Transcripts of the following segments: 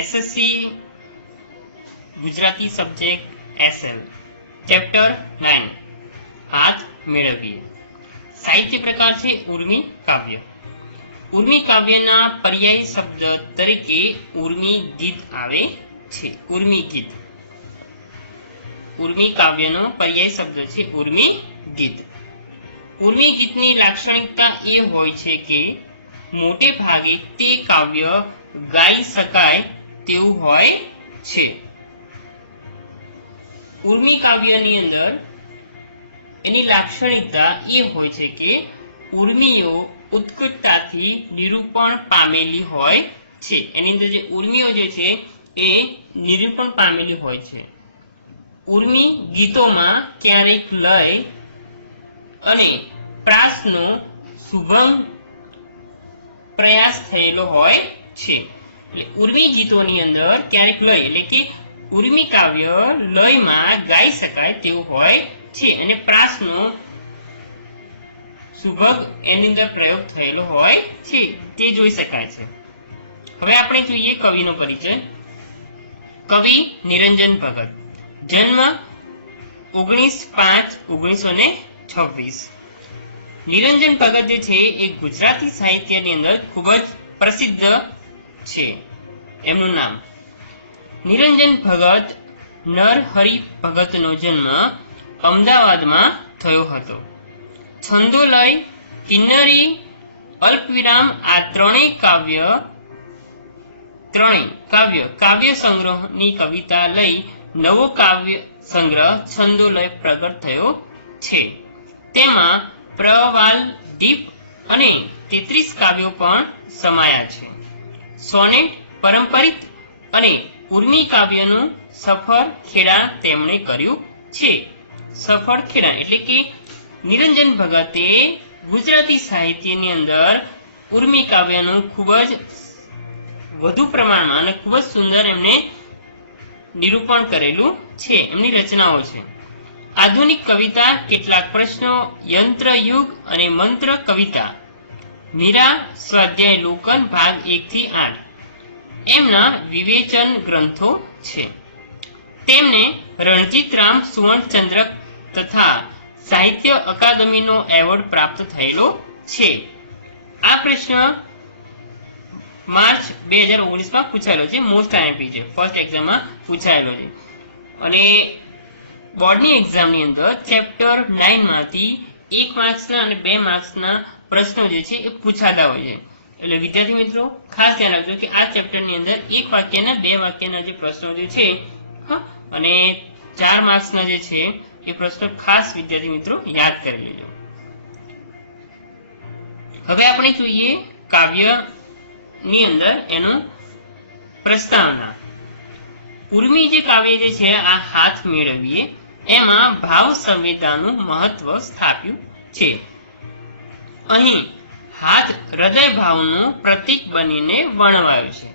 SSC Gujarati subject SL chapter 9 હાથ મેળવીએ. સાહિત્ય પ્રકાર છે ઉર્મી કાવ્ય. ઉર્મી કાવ્યના પર્યાય શબ્દ તરીકે ઉર્મી ગીત આવે છે. ઉર્મી ગીત, ઉર્મી કાવ્યનો પર્યાય શબ્દ છે ઉર્મી ગીત. ઉર્મી ગીતની લાક્ષણિકતા એ હોય છે કે મોટે ભાગે તે કાવ્ય ગાઈ શકાય તેવું હોય છે. ઉર્મી કાવ્યની અંદર એની લાક્ષણિકતા એ હોય છે કે ઉર્મીઓ ઉત્કૃષ્ટતાથી નિરૂપણ પામેલી હોય છે. એની અંદર જે ઉર્મીઓ જે છે એ નિરૂપણ પામેલી હોય છે. ઉર્મી ગીતોમાં ક્યારેક લય અને પ્રાસનો સુગમ પ્રયાસ થયેલો હોય છે. એટલે ઉર્મી ગીતોની અંદર ક્યારેક લય એટલે કે ઉર્મી કાવ્ય લયમાં ગાઈ શકાય તેવું હોય છે અને પ્રાસનો સુભગ એની અંદર પ્રયોગ થયેલો હોય છે તે જોઈ શકાય છે. હવે આપણે જોઈએ કવિનો પરિચય. કવિ નિરંજન ભગત. જન્મ 19/5/1926. નિરંજન ભગત જે છે એ ગુજરાતી સાહિત્યની અંદર ખૂબ જ પ્રસિદ્ધ છે. એમનું નામ નિરંજન ભગત નરહરિ ભગતનો જન્મ અમદાવાદમાં થયો હતો. છંદોલય, કિન્નરી, અલ્પવિરામ આ ત્રણેય કાવ્ય સંગ્રહની કવિતા લઈ નવો કાવ્ય સંગ્રહ છંદોલય પ્રગટ થયો છે. તેમાં પ્રવાલ, દીપ અને 33 કાવ્યો પણ સમાયા છે. સોનેટ, પારંપરિક અને ઉર્મી કાવ્યનું સફળ ખેડા તેમણે કર્યું છે. સફળ ખેડા એટલે કે નિરંજન ભગતે ગુજરાતી સાહિત્યની અંદર ઉર્મી કાવ્યનું ખૂબ જ વધુ પ્રમાણમાં અને ખૂબ જ સુંદર એમને નિરૂપણ કરેલું છે. એમની રચનાઓ છે. આધુનિક કવિતા, કેટલાક પ્રશ્નો, યંત્રયુગ અને મંત્ર કવિતા, મીરા, સ્વાધ્યાય લોકન ભાગ 1 થી 8 એમના વિવેચન ગ્રંથો છે. તેમને રણજીતરામ સુવર્ણચંદ્રક તથા સાહિત્ય અકાદમીનો એવોર્ડ પ્રાપ્ત થયેલો છે. આ પ્રશ્ન માર્ચ 2019 માં પૂછાયેલો છે. મોસ્ટ આઈએમપી છે, ફર્સ્ટ એક્ઝામમાં પૂછાયેલો છે અને બોર્ડની એક્ઝામની અંદર ચેપ્ટર 9 માંથી 1 માર્ક્સના અને 2 માર્ક્સના પ્રશ્નો જે છે એ પૂછાતા હોય છે. એટલે વિદ્યાર્થી મિત્રો ખાસ ધ્યાન રાખજો કે આ ચેપ્ટરની અંદર 1 વાક્યના 2 વાક્યના જે પ્રશ્નો જે છે અને 4 માર્ક્સના જે છે એ પ્રશ્નો ખાસ વિદ્યાર્થી મિત્રો યાદ કરી લેજો. હવે આપણે જોઈએ કાવ્યની અંદર એનું પ્રસ્તાવના. ઉર્મી જે કાવ્ય જે છે આ હાથ મેળવીએ એમાં ભાવ સંવેદનાનું મહત્વ સ્થાપ્યું છે. અહીં હાથ હૃદય ભાવનું પ્રતીક બનીને વર્ણવાયું છે.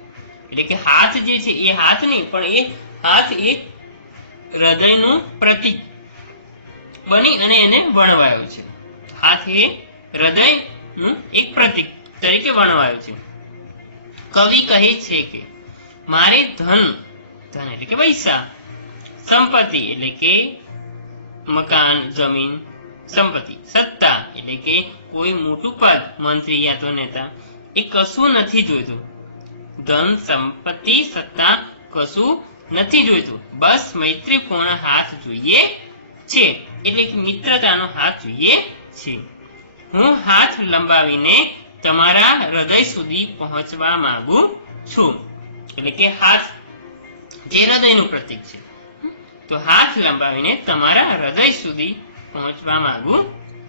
એટલે કે હાથ જે છે એ હાથ નહીં પણ એ હાથ એ હૃદયનું પ્રતીક બની અને એને વર્ણવાયું છે. હાથ એ હૃદયનું એક પ્રતીક તરીકે વર્ણવાયું છે. કવિ કહે છે કે મારે ધન એટલે કે પૈસા, સંપત્તિ એટલે કે મકાન, જમીન, સંપત્તિ, સત્તા એટલે કે કોઈ મોટું પદ, મંત્રી યા તો નેતા, એ કશું નથી જોઈતું. ધન, સંપત્તિ, સત્તા કશું નથી જોઈતું. બસ મૈત્રીપૂર્ણ હાથ જોઈએ છે. એટલે કે મિત્રતાનો હાથ જોઈએ છે. હું હાથ લંબાવીને તમારા હૃદય સુધી પહોંચવા માંગુ છું. એટલે કે હાથ જે હૃદયનું પ્રતીક છે તો હાથ લંબાવીને તમારા હૃદય સુધી પહોંચવા માંગુ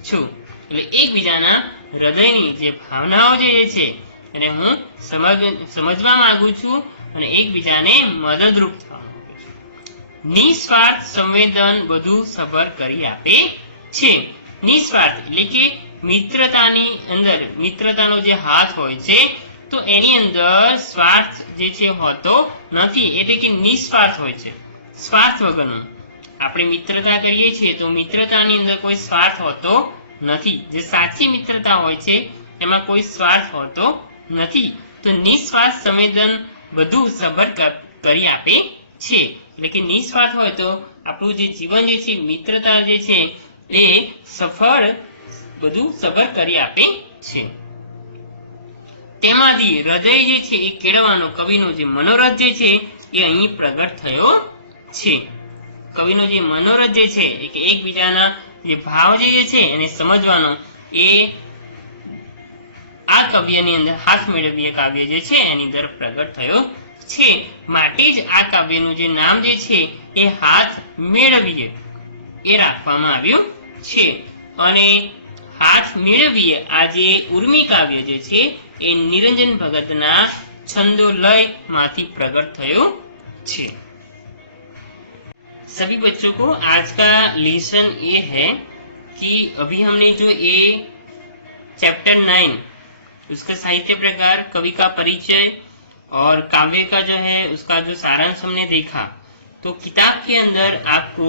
છું. એટલે એકબીજાના હૃદયની જે ભાવનાઓ જે છે એને હું સમજવા માંગુ છું અને એકબીજાને મદદરૂપ થવા માંગુ છું. નિસ્વાર્થ સંવેદન બધું સબર કરી આપે છે. નિસ્વાર્થ એટલે કે મિત્રતાની અંદર મિત્રતાનો જે હાથ હોય છે તો એની અંદર સ્વાર્થ જે છે હોતો નથી. એટલે કે નિસ્વાર્થ હોય છે, સ્વાર્થ વગરનો. આપણે મિત્રતા કરીએ છીએ તો મિત્રતાની અંદર કોઈ સ્વાર્થ હોતો નથી. જે સાચી મિત્રતા હોય છે એમાં કોઈ સ્વાર્થ હોતો નથી. તો નિસ્વાર્થ સંવેદન બધું સબર કરી આપે છે. એટલે કે નિસ્વાર્થ હોય તો આપણું જે જીવન જે છે, મિત્રતા જે છે એ સફળ બધું સબર કરી આપે છે. તેમાંથી હૃદય જે છે એ કેળવવાનો કવિનો જે મનોરથ જે છે એ અહીં પ્રગટ થયો છે. કવિનો જે મનોરથ જે છે એ કે એકબીજાના જે ભાવ જે છે એને સમજવાનો એ આ કાવ્યની અંદર હાથ મેળવીએ કાવ્ય જે છે એની અંદર પ્રગટ થયો છે. માટે જ આ કાવ્યનું જે નામ જે છે એ હાથ મેળવીએ એ રાખવામાં આવ્યું છે. અને હાથ મેળવીએ આ જે ઉર્મી કાવ્ય જે છે એ निरंजन भगतના छंदोलय માંથી प्रकट થયો છે. सभी बच्चों को आज का लेसन ये है कि अभी हमने जो ये चैप्टर 9 उसका साहित्य प्रकार, कवि का परिचय और काव्य का जो है उसका जो सारांश हमने देखा. तो किताब के अंदर आपको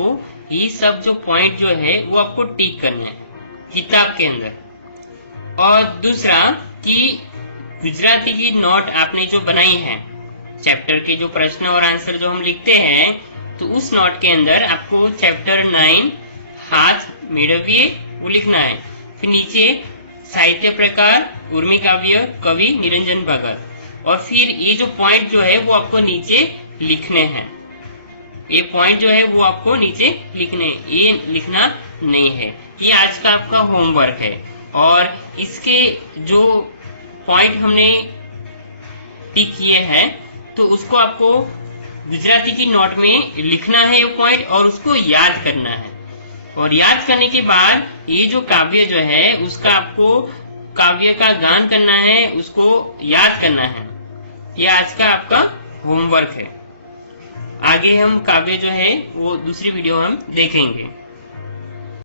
ये सब जो पॉइंट जो है वो आपको टिक करना है किताब के अंदर. और दूसरा कि गुजराती की नोट आपने जो बनाई है, चैप्टर के जो प्रश्न और आंसर जो हम लिखते हैं, तो उस नोट के अंदर आपको चैप्टर 9 हाथ मेळवीए वो लिखना है. फिर नीचे साहित्य प्रकार, उर्मी काव्य, कवि निरंजन भगत, और फिर ये जो पॉइंट जो है वो आपको नीचे लिखने हैं. ये पॉइंट जो है वो आपको नीचे लिखने, ये लिखना नहीं है. ये आज का आपका होमवर्क है. और इसके जो पॉइंट हमने टिक किए हैं तो उसको आपको गुजराती की नोट में लिखना है ये पॉइंट, और उसको याद करना है. और याद करने के बाद ये जो काव्य जो है उसका आपको काव्य का गान करना है, उसको याद करना है. ये आज का आपका होमवर्क है. आगे हम काव्य जो है वो दूसरी वीडियो हम देखेंगे.